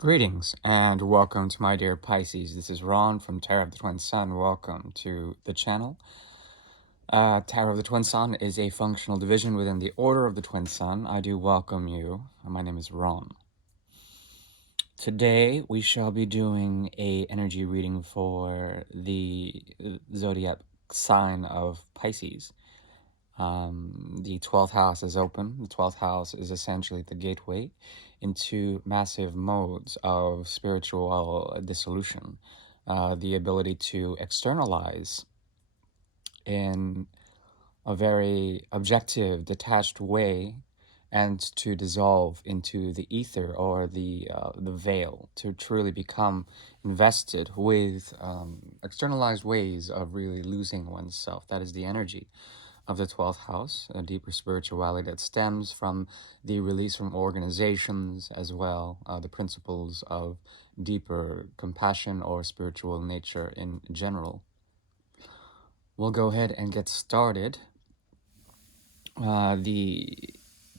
Greetings and welcome to my dear Pisces. This is Ron from Tarot of the Twin Sun. Welcome to the channel. Tarot of the Twin Sun is a functional division within the Order of the Twin Sun. I do welcome you. My name is Ron. Today we shall be doing a energy reading for the zodiac sign of Pisces. The 12th house is open. The 12th house is essentially the gateway into massive modes of spiritual dissolution, the ability to externalize in a very objective, detached way, and to dissolve into the ether or the veil, to truly become invested with externalized ways of really losing oneself. That is the energy of the 12th house, a deeper spirituality that stems from the release from organizations as well, the principles of deeper compassion or spiritual nature in general. We'll go ahead and get started. The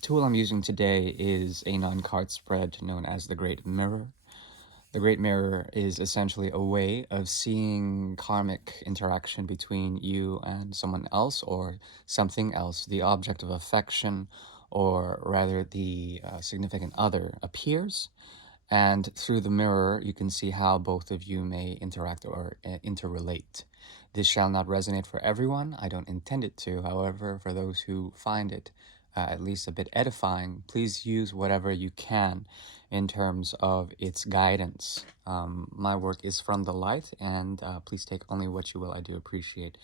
tool I'm using today is a 9-card spread known as the Great Mirror. The Great Mirror is essentially a way of seeing karmic interaction between you and someone else or something else. The object of affection, or rather the significant other, appears. And through the mirror, you can see how both of you may interact or interrelate. This shall not resonate for everyone. I don't intend it to. However, for those who find it at least a bit edifying, please use whatever you can in terms of its guidance. My work is from the light, and please take only what you will. I do appreciate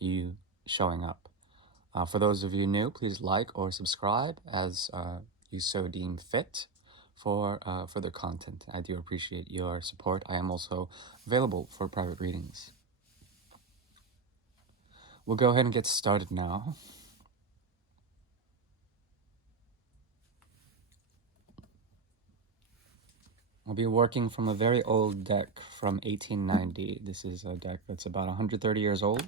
you showing up. For those of you new, please like or subscribe as you so deem fit for further content. I do appreciate your support. I am also available for private readings. We'll go ahead and get started now. I'll be working from a very old deck from 1890. This is a deck that's about 130 years old.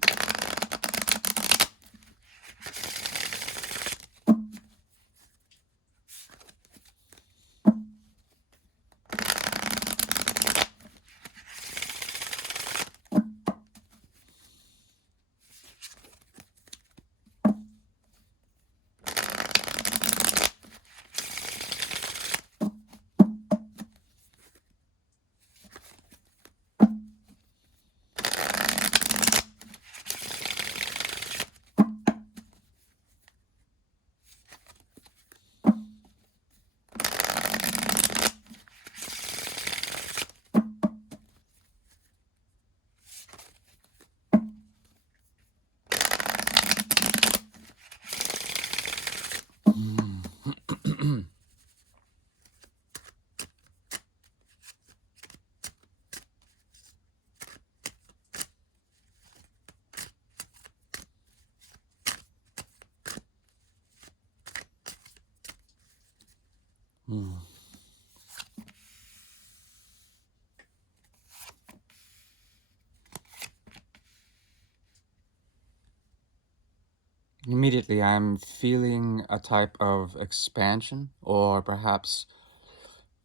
Immediately, I'm feeling a type of expansion, or perhaps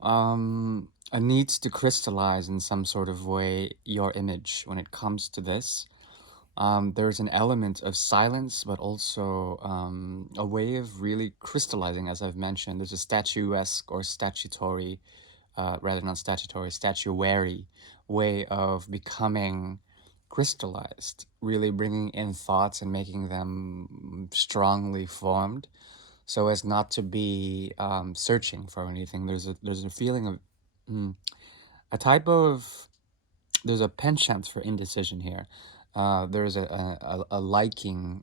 a need to crystallize in some sort of way your image when it comes to this. There's an element of silence, but also a way of really crystallizing, as I've mentioned. There's a statuesque or statutory, rather not statutory, statuary way of becoming crystallized, really bringing in thoughts and making them strongly formed, so as not to be searching for anything. There's a feeling of a type of, there's a penchant for indecision here. There's a liking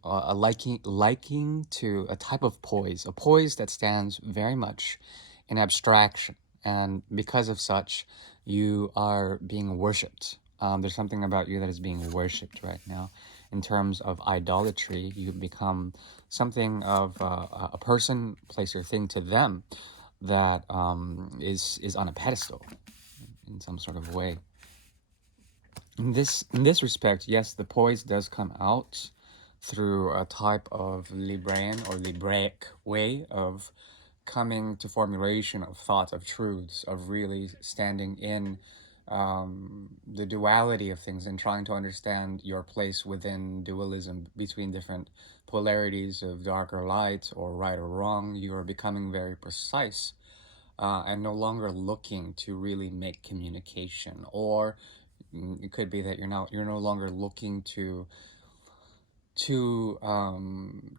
to a type of poise, a poise that stands very much in abstraction, and because of such, you are being worshipped. There's something about you that is being worshipped right now. In terms of idolatry, you become something of a person, place, or thing to them that is on a pedestal in some sort of way. In this respect, yes, the poise does come out through a type of Librian or Libraic way of coming to formulation of thoughts, of truths, of really standing in the duality of things and trying to understand your place within dualism between different polarities of dark or light or right or wrong. You are becoming very precise and no longer looking to really make communication. Or it could be that you're no longer looking to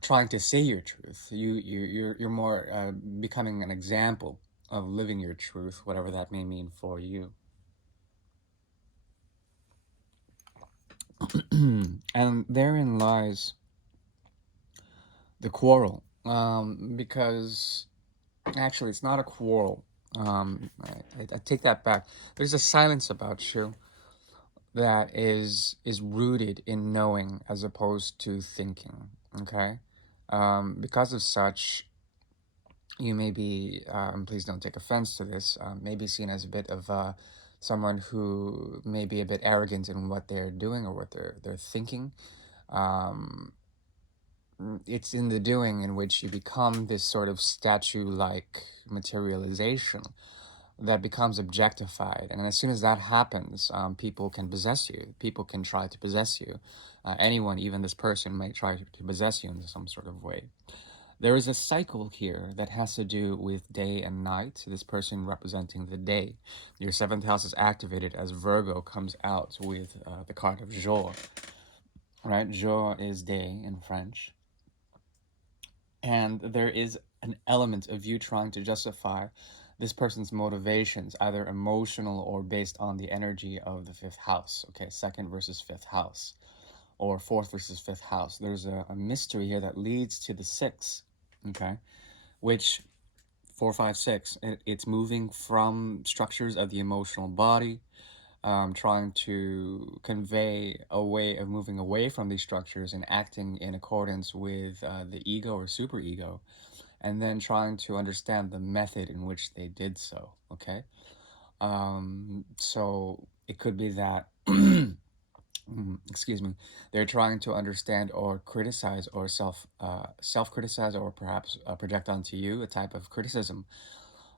trying to say your truth. You're more becoming an example of living your truth, whatever that may mean for you. And therein lies the quarrel, because actually it's not a quarrel. I take that back. There's a silence about you that is rooted in knowing as opposed to thinking. Okay, because of such, you may be, please don't take offense to this, may be seen as a bit of someone who may be a bit arrogant in what they're doing or what they're thinking. Um, it's in the doing in which you become this sort of statue-like materialization that becomes objectified. And as soon as that happens, people can possess you. People can try to possess you. Anyone, even this person, might try to possess you in some sort of way. There is a cycle here that has to do with day and night. This person representing the day. Your seventh house is activated as Virgo comes out with the card of jour. Right? Jour is day in French. And there is an element of you trying to justify this person's motivations, either emotional or based on the energy of the fifth house. Okay, second versus fifth house, or fourth versus fifth house. There's a mystery here that leads to the six. Okay, which 456, it's moving from structures of the emotional body, trying to convey a way of moving away from these structures and acting in accordance with the ego or superego, and then trying to understand the method in which they did so. Okay, so it could be that excuse me, they're trying to understand or criticize or self criticize, or perhaps project onto you a type of criticism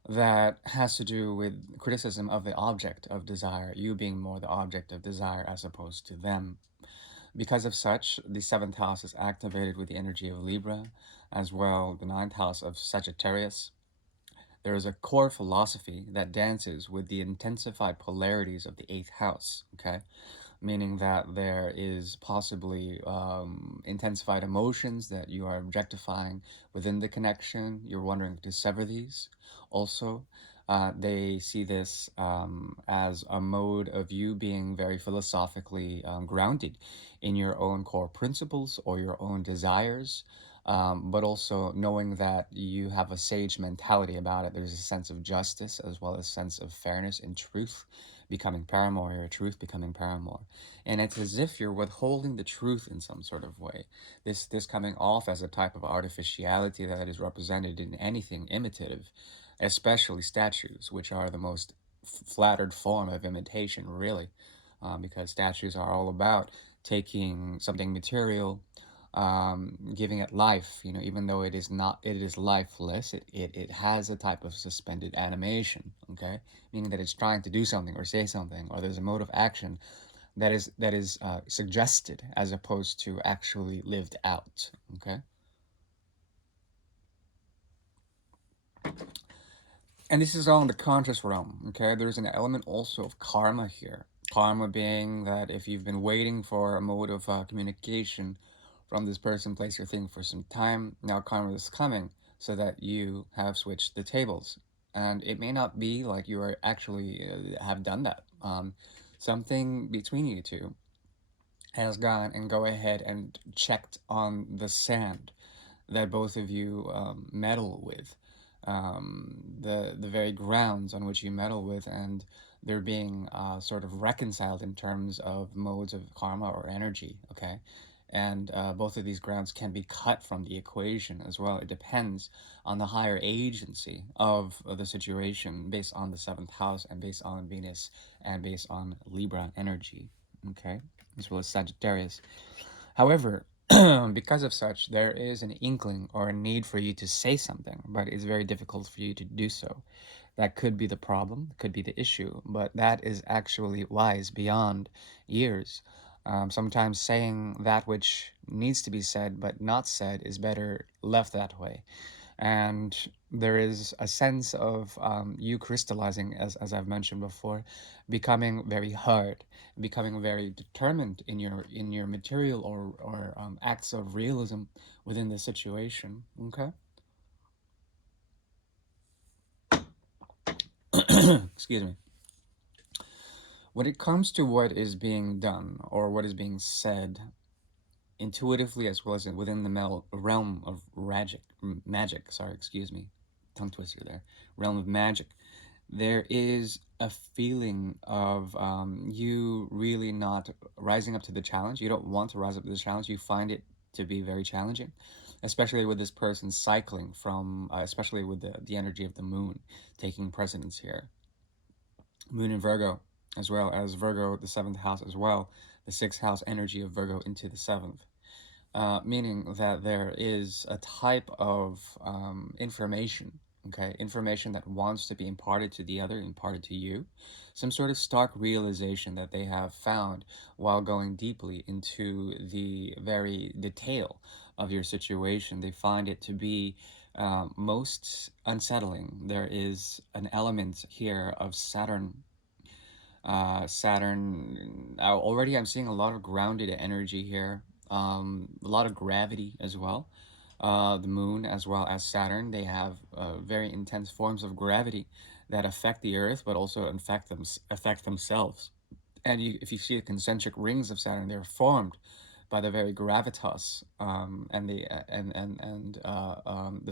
that has to do with criticism of the object of desire, you being more the object of desire as opposed to them. Because of such, the seventh house is activated with the energy of Libra, as well the ninth house of Sagittarius. There is a core philosophy that dances with the intensified polarities of the eighth house, okay? Meaning that there is possibly intensified emotions that you are objectifying within the connection. You're wondering to sever these. Also, they see this as a mode of you being very philosophically grounded in your own core principles or your own desires, but also knowing that you have a sage mentality about it. There's a sense of justice as well as sense of fairness and truth becoming paramour, or truth becoming paramour. And it's as if you're withholding the truth in some sort of way. This coming off as a type of artificiality that is represented in anything imitative, especially statues, which are the most flattered form of imitation, really, because statues are all about taking something material, giving it life. You know, even though it is not, it is lifeless. It has a type of suspended animation. Okay, meaning that it's trying to do something or say something, or there's a mode of action that is suggested as opposed to actually lived out. Okay, and this is all in the conscious realm. Okay, there's an element also of karma here. Karma being that if you've been waiting for a mode of communication from this person, place, or thing for some time, now karma is coming so that you have switched the tables. And it may not be like you are actually have done that. Something between you two has gone and go ahead and checked on the sand that both of you meddle with, the very grounds on which you meddle with, and they're being sort of reconciled in terms of modes of karma or energy. Okay, and both of these grounds can be cut from the equation as well. It depends on the higher agency of the situation, based on the seventh house and based on Venus and based on Libra energy. Okay, as well as Sagittarius. However, Because of such, there is an inkling or a need for you to say something, but it's very difficult for you to do so. That could be the problem, could be the issue, but that is actually wise beyond years. Sometimes saying that which needs to be said but not said is better left that way. And there is a sense of you crystallizing, as I've mentioned before, becoming very hard, becoming very determined in your material or acts of realism within the situation. Okay. Excuse me. When it comes to what is being done or what is being said intuitively as well as within the realm of magic, sorry, excuse me, tongue twister there, realm of magic, there is a feeling of you really not rising up to the challenge. You don't want to rise up to the challenge. You find it to be very challenging, especially with this person cycling from, especially with the energy of the moon taking precedence here. Moon in Virgo, as well as Virgo, the seventh house, as well, the sixth house energy of Virgo into the seventh. Meaning that there is a type of information, okay, information that wants to be imparted to the other, imparted to you, some sort of stark realization that they have found while going deeply into the very detail of your situation. They find it to be most unsettling. There is an element here of Saturn. Already, I'm seeing a lot of grounded energy here. A lot of gravity as well. The Moon as well as Saturn, they have very intense forms of gravity that affect the Earth, but also affect themselves. And if you see the concentric rings of Saturn, they're formed by the very gravitas and the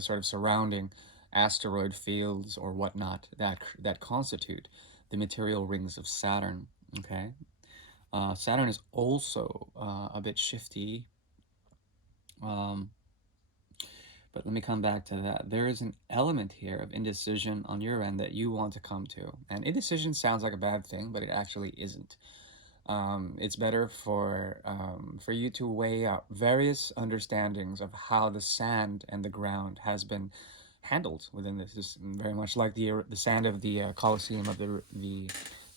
sort of surrounding asteroid fields or whatnot that constitute the material rings of Saturn. Okay, Saturn is also a bit shifty, um, but let me come back to that. There is an element here of indecision on your end that you want to come to, and indecision sounds like a bad thing, but it actually isn't. It's better for you to weigh out various understandings of how the sand and the ground has been handled within this. This is very much like the sand of the Colosseum of the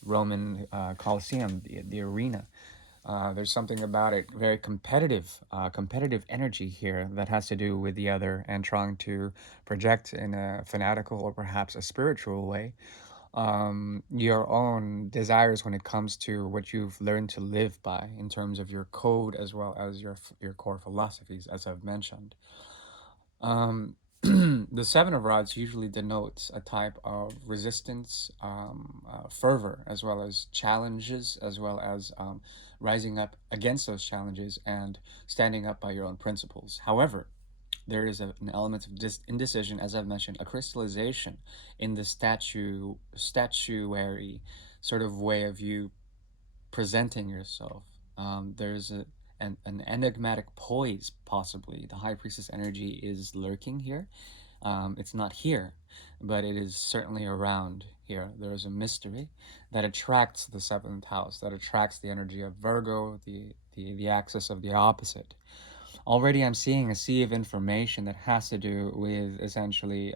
Roman Colosseum, the arena. There's something about it very competitive energy here that has to do with the other and trying to project in a fanatical or perhaps a spiritual way your own desires when it comes to what you've learned to live by in terms of your code as well as your core philosophies, as I've mentioned. Um, the Seven of Rods usually denotes a type of resistance, fervor, as well as challenges, as well as rising up against those challenges and standing up by your own principles. However, there is an element of indecision, as I've mentioned, a crystallization in the statuary sort of way of you presenting yourself. There's an enigmatic poise, possibly. The High Priestess energy is lurking here. It's not here, but it is certainly around here. There is a mystery that attracts the seventh house, that attracts the energy of Virgo, the axis of the opposite. Already, I'm seeing a sea of information that has to do with essentially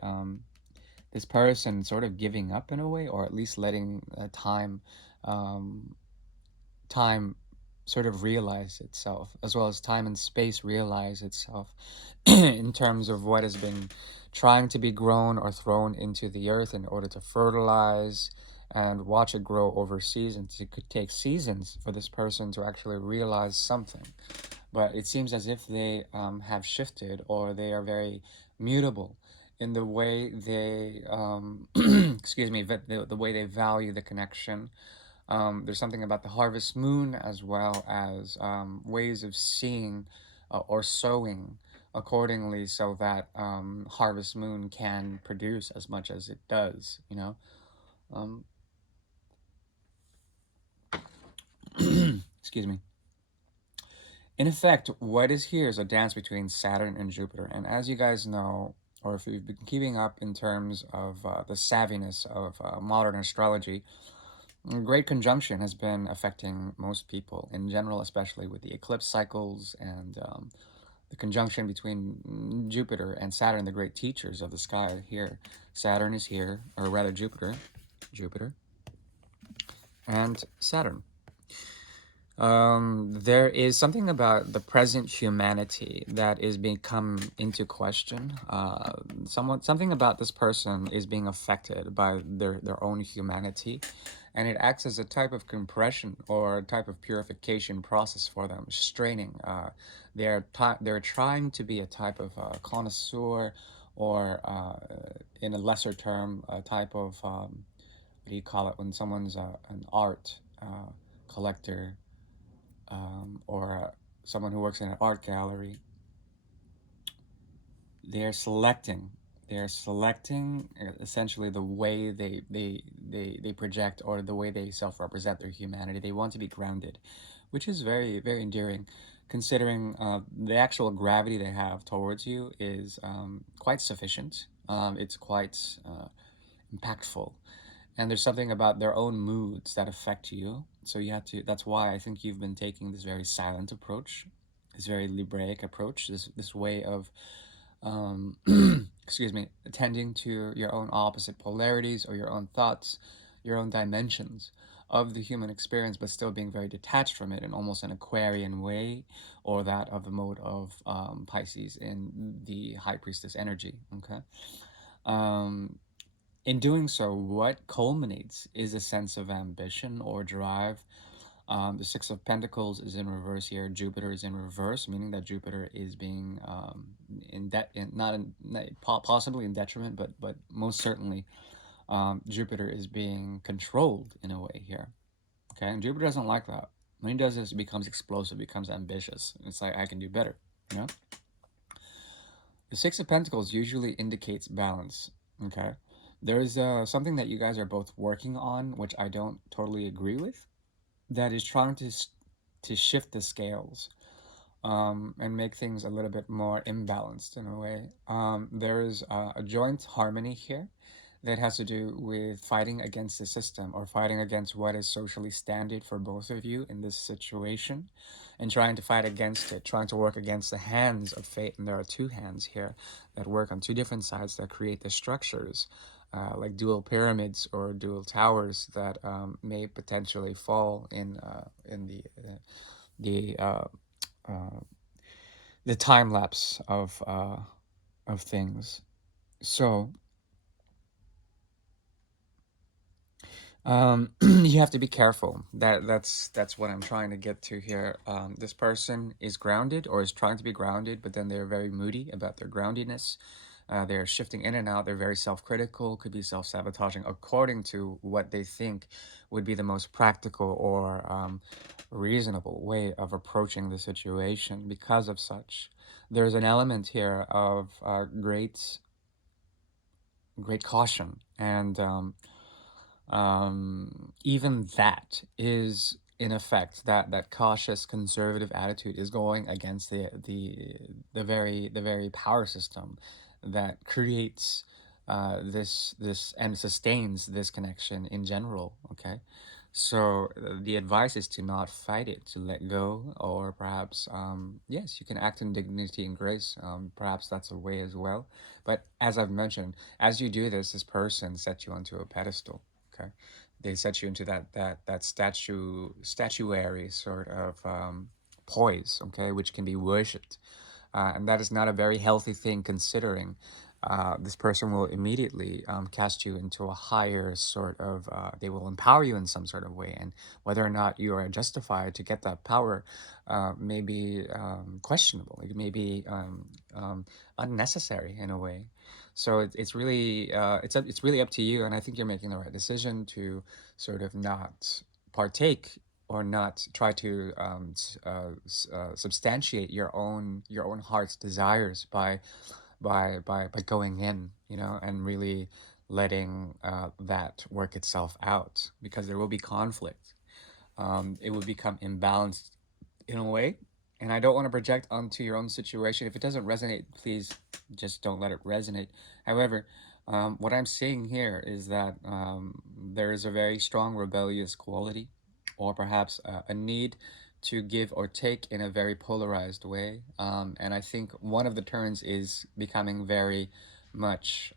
this person sort of giving up in a way, or at least letting um, time sort of realize itself, as well as time and space realize itself in terms of what has been trying to be grown or thrown into the earth in order to fertilize and watch it grow over seasons. It could take seasons for this person to actually realize something, but it seems as if they have shifted or they are very mutable in the way they excuse me, the way they value the connection. There's something about the harvest moon as well as ways of seeing or sowing accordingly so that harvest moon can produce as much as it does, you know. um, Excuse me. In effect, what is here is a dance between Saturn and Jupiter. And as you guys know, or if you've been keeping up in terms of the savviness of modern astrology, a great conjunction has been affecting most people in general, especially with the eclipse cycles and the conjunction between Jupiter and Saturn, the great teachers of the sky here. Saturn is here, or rather Jupiter, and Saturn. There is something about the present humanity that is being come into question. Something about this person is being affected by their own humanity, and it acts as a type of compression or a type of purification process for them, straining. They're trying to be a type of connoisseur, or in a lesser term, a type of what do you call it when someone's an art collector, or someone who works in an art gallery. They're selecting. They're selecting essentially the way they project, or the way they self-represent their humanity. They want to be grounded, which is very, very endearing, considering the actual gravity they have towards you is quite sufficient. It's quite impactful, and there's something about their own moods that affect you. So you have to. That's why I think you've been taking this very silent approach, this very Libraic approach, this way of excuse me, attending to your own opposite polarities, or your own thoughts, your own dimensions of the human experience, but still being very detached from it in almost an Aquarian way, or that of the mode of Pisces in the High Priestess energy. Okay. Um, in doing so, what culminates is a sense of ambition or drive. The Six of Pentacles is in reverse here. Jupiter is in reverse, meaning that Jupiter is being in debt, not in, possibly in detriment, but most certainly Jupiter is being controlled in a way here. Okay, and Jupiter doesn't like that. When he does this, it becomes explosive, becomes ambitious. It's like, I can do better. You know, the Six of Pentacles usually indicates balance. Okay, there's something that you guys are both working on, which I don't totally agree with, that is trying to shift the scales, and make things a little bit more imbalanced in a way. There is a joint harmony here that has to do with fighting against the system, or fighting against what is socially standard for both of you in this situation, and trying to fight against it, trying to work against the hands of fate. And there are two hands here that work on two different sides that create the structures, like dual pyramids or dual towers that may potentially fall in the uh, the time lapse of things. So you have to be careful. That's what I'm trying to get to here. This person is grounded, or is trying to be grounded, but then they're very moody about their groundedness. They're shifting in and out. They're very self-critical, could be self-sabotaging according to what they think would be the most practical or reasonable way of approaching the situation. Because of such, there's an element here of great caution, and even that is in effect, that cautious conservative attitude is going against the very power system that creates this and sustains this connection in general. Okay, so the advice is to not fight it, to let go, or perhaps yes, you can act in dignity and grace. Perhaps that's a way as well. But as I've mentioned, as you do this, this person sets you onto a pedestal. Okay, they set you into that statuary sort of poise. Okay, which can be worshipped, and that is not a very healthy thing, considering this person will immediately cast you into a higher sort of, they will empower you in some sort of way, and whether or not you are justified to get that power may be questionable. It may be unnecessary in a way. So it's really it's really up to you, and I think you're making the right decision to sort of not partake, or not try to substantiate your own heart's desires by going in, and really letting that work itself out, because there will be conflict. It will become imbalanced in a way, and I don't want to project onto your own situation. If it doesn't resonate, please just don't let it resonate. However, what I'm seeing here is that there is a very strong rebellious quality, or perhaps a need to give or take in a very polarized way. And I think one of the turns is becoming very much,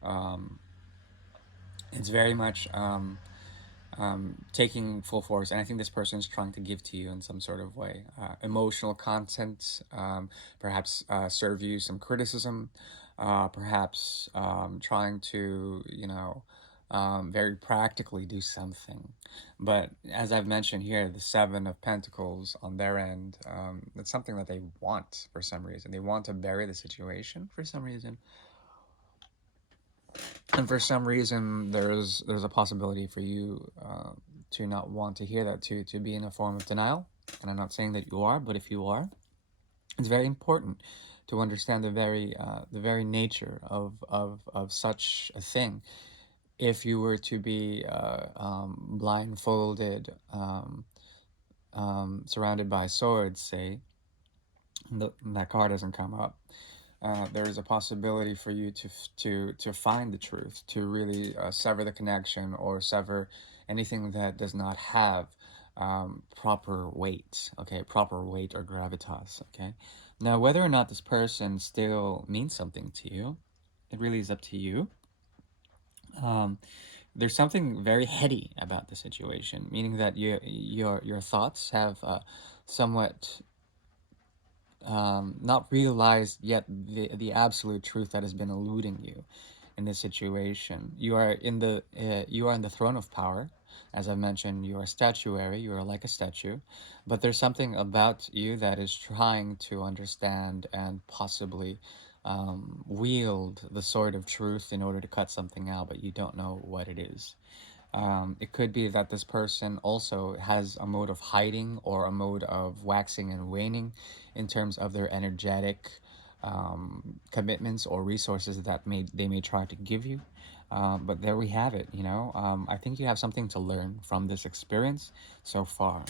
it's very much taking full force. And I think this person is trying to give to you in some sort of way, emotional content, perhaps serve you some criticism, perhaps trying to, very practically do something. But as I've mentioned here, the Seven of Pentacles on their end, it's something that they want for some reason. They want to bury the situation for some reason. And for some reason, there's a possibility for you to not want to hear that, to be in a form of denial. And I'm not saying that you are, but if you are, it's very important to understand the very nature of such a thing. If you were to be blindfolded, surrounded by swords, say, that card doesn't come up. There is a possibility for you to find the truth, to really sever the connection or sever anything that does not have proper weight. Okay, proper weight or gravitas. Okay, now whether or not this person still means something to you, it really is up to you. Um, there's something very heady about the situation, meaning that your thoughts have somewhat not realized yet the absolute truth that has been eluding you in this situation. You are in the throne of power. As I mentioned, you are statuary, you are like a statue, but there's something about you that is trying to understand and possibly wield the sword of truth in order to cut something out, but you don't know what it is. It could be that this person also has a mode of hiding or a mode of waxing and waning in terms of their energetic commitments or resources that they may try to give you. But there we have it, I think you have something to learn from this experience so far.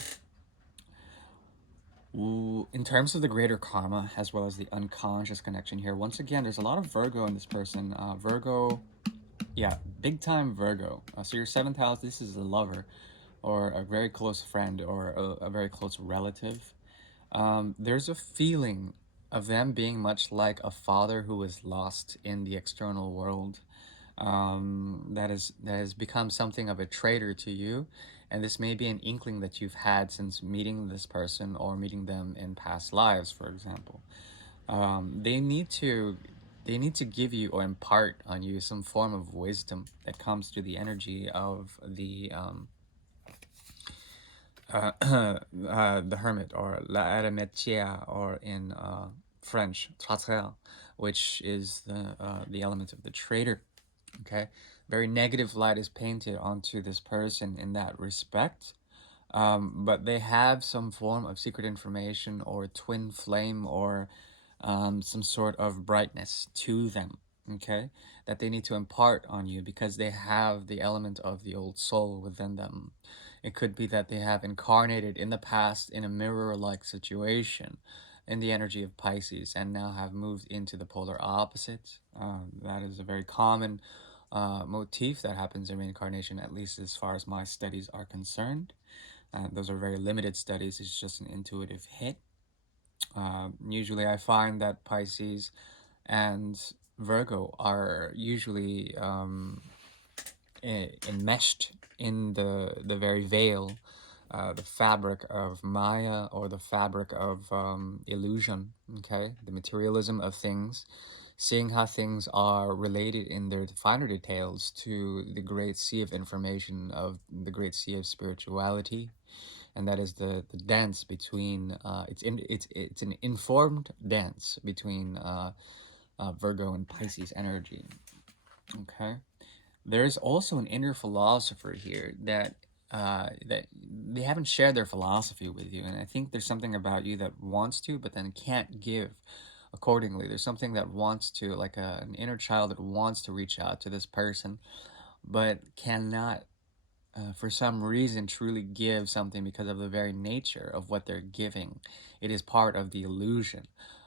Ooh, in terms of the greater karma as well as the unconscious connection here, once again, there's a lot of Virgo in this person. Virgo, yeah, big time Virgo. So your seventh house, this is a lover or a very close friend or a very close relative. There's a feeling of them being much like a father who is lost in the external world. That has become something of a traitor to you, and this may be an inkling that you've had since meeting this person or meeting them in past lives, for example. They need to give you or impart on you some form of wisdom that comes through the energy of the hermit or la eremitière, or in French traître, which is the element of the traitor. Okay, very negative light is painted onto this person in that respect. But they have some form of secret information or twin flame or some sort of brightness to them, okay, that they need to impart on you because they have the element of the old soul within them. It could be that they have incarnated in the past in a mirror-like situation in the energy of Pisces and now have moved into the polar opposite. That is a very common motif that happens in reincarnation, at least as far as my studies are concerned. Those are very limited studies, it's just an intuitive hit. Usually I find that Pisces and Virgo are usually enmeshed in the very veil, the fabric of Maya or the fabric of illusion, okay? The materialism of things, seeing how things are related in their finer details to the great sea of information of the great sea of spirituality, and that is the dance between it's an informed dance between Virgo and Pisces energy. Okay, there is also an inner philosopher here that they haven't shared their philosophy with you, and I think there's something about you that wants to, but then can't give accordingly. There's something that wants to, like an inner child that wants to reach out to this person, but cannot for some reason truly give something because of the very nature of what they're giving. It is part of the illusion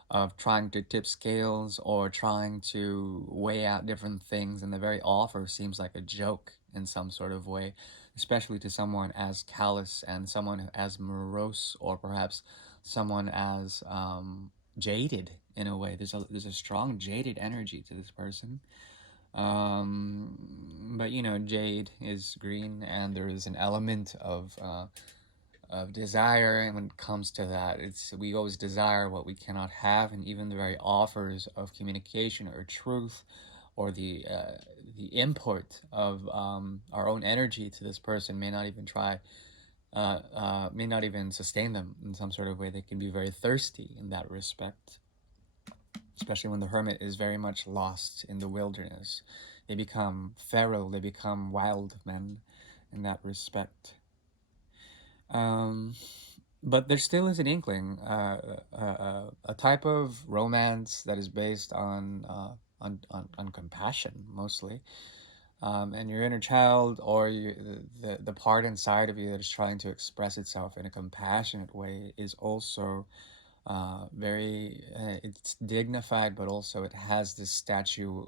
of trying to tip scales or trying to weigh out different things, and the very offer seems like a joke in some sort of way. especially to someone as callous and someone as morose, or perhaps someone as jaded in a way. There's a strong jaded energy to this person. But you know, jade is green, and there is an element of desire, and when it comes to that, it's we always desire what we cannot have, and even the very offers of communication or truth, or the import of our own energy to this person may not even may not even sustain them in some sort of way. They can be very thirsty in that respect, especially when the hermit is very much lost in the wilderness. They become feral, they become wild men in that respect. Um, but there still is an inkling, a type of romance that is based on compassion mostly, and your inner child, or the part inside of you that is trying to express itself in a compassionate way, is also very it's dignified, but also it has this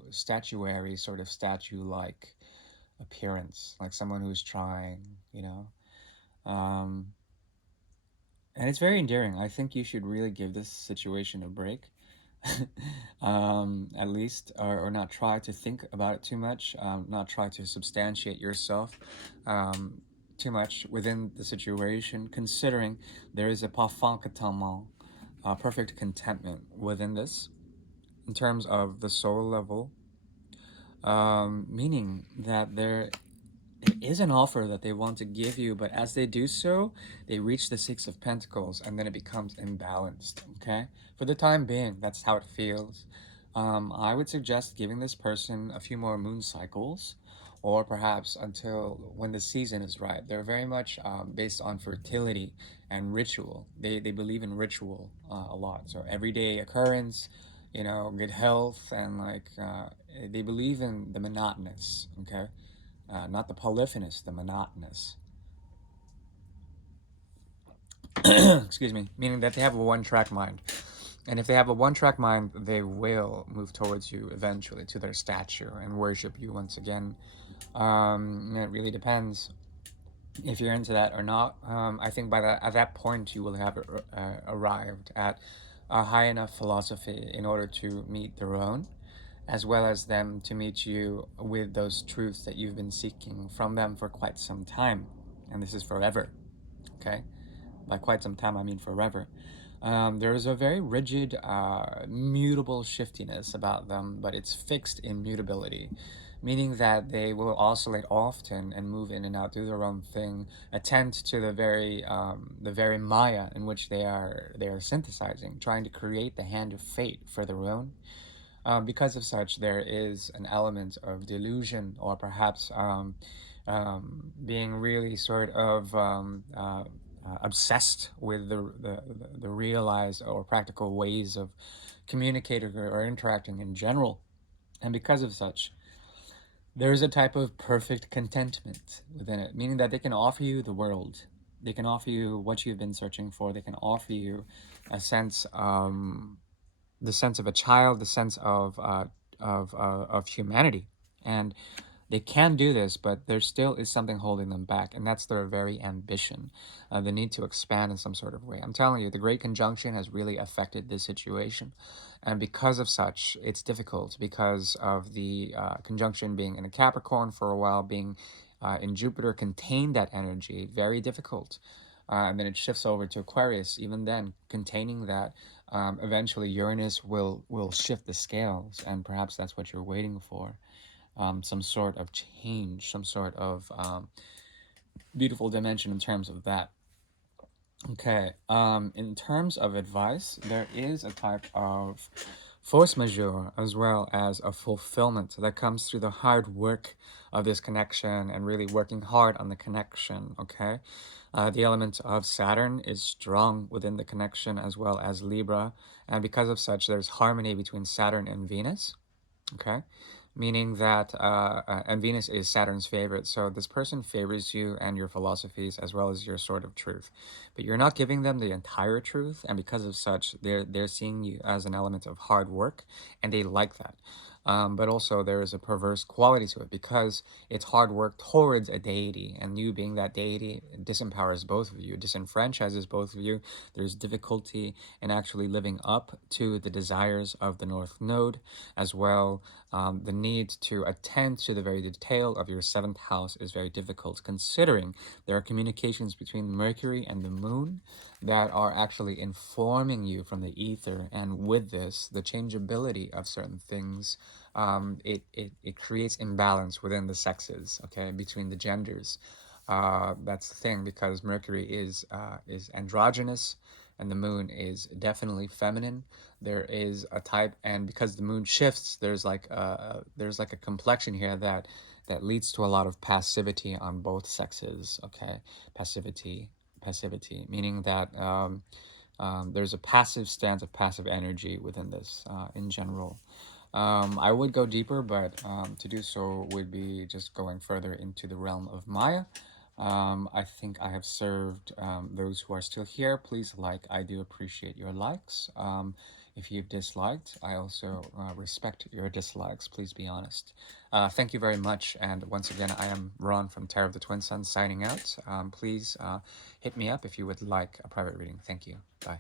statuary sort of statue like appearance, like someone who's trying, you know. Um, and it's very endearing. I think you should really give this situation a break. At least, or not try to think about it too much, not try to substantiate yourself um, too much within the situation, considering there is a parfum contentement, perfect contentment within this, in terms of the soul level, meaning that there is an offer that they want to give you, but as they do so, they reach the Six of Pentacles, and then it becomes imbalanced. Okay, for the time being, that's how it feels. I would suggest giving this person a few more moon cycles, or perhaps until when the season is right. They're very much based on fertility and ritual. They believe in ritual a lot. So everyday occurrence, you know, good health, and like they believe in the monotonous. Okay, not the polyphonous, the monotonous. Excuse me, meaning that they have a one-track mind. And if they have a one-track mind, they will move towards you eventually to their statue and worship you once again. It really depends if you're into that or not. I think by that at that point you will have arrived at a high enough philosophy in order to meet their own, as well as them to meet you with those truths that you've been seeking from them for quite some time. And this is forever, okay? By quite some time, I mean forever. There is a very rigid, mutable shiftiness about them, but it's fixed immutability, meaning that they will oscillate often and move in and out, do their own thing, attend to the very Maya in which they are synthesizing, trying to create the hand of fate for their own. Because of such, there is an element of delusion, or perhaps being really sort of obsessed with the realized or practical ways of communicating or interacting in general. And because of such, there is a type of perfect contentment within it, meaning that they can offer you the world. They can offer you what you've been searching for. They can offer you a sense, the sense of a child, the sense of humanity, and they can do this, but there still is something holding them back, and that's their very ambition, the need to expand in some sort of way. I'm telling you, the Great Conjunction has really affected this situation, and because of such, it's difficult because of the conjunction being in a Capricorn for a while, being in Jupiter contained that energy, very difficult. And then it shifts over to Aquarius, even then, containing that. Eventually, Uranus will shift the scales, and perhaps that's what you're waiting for. Some sort of change, some sort of beautiful dimension in terms of that. Okay, in terms of advice, there is a type of force majeure as well as a fulfillment that comes through the hard work of this connection and really working hard on the connection. Okay, the element of Saturn is strong within the connection, as well as Libra, and because of such, there's harmony between Saturn and Venus. Okay, meaning that and Venus is Saturn's favorite, so this person favors you and your philosophies as well as your sort of truth, but you're not giving them the entire truth, and because of such, they're seeing you as an element of hard work, and they like that. but also there is a perverse quality to it because it's hard work towards a deity, and you being that deity disempowers both of you, disenfranchises both of you. There's difficulty in actually living up to the desires of the North Node as well. The need to attend to the very detail of your seventh house is very difficult, considering there are communications between Mercury and the Moon that are actually informing you from the ether. And with this, the changeability of certain things, it creates imbalance within the sexes, okay, between the genders. That's the thing, because Mercury is androgynous and the moon is definitely feminine. There is a type, and because the moon shifts, there's like a complexion here that leads to a lot of passivity on both sexes. Okay, passivity, passivity, meaning that there's a passive stance of passive energy within this in general. I would go deeper, but to do so would be just going further into the realm of Maya. I think I have served those who are still here. Please like, I do appreciate your likes. If you've disliked, I also respect your dislikes. Please be honest. Thank you very much. And once again, I am Ron from Terror of the Twin Suns signing out. Please hit me up if you would like a private reading. Thank you. Bye.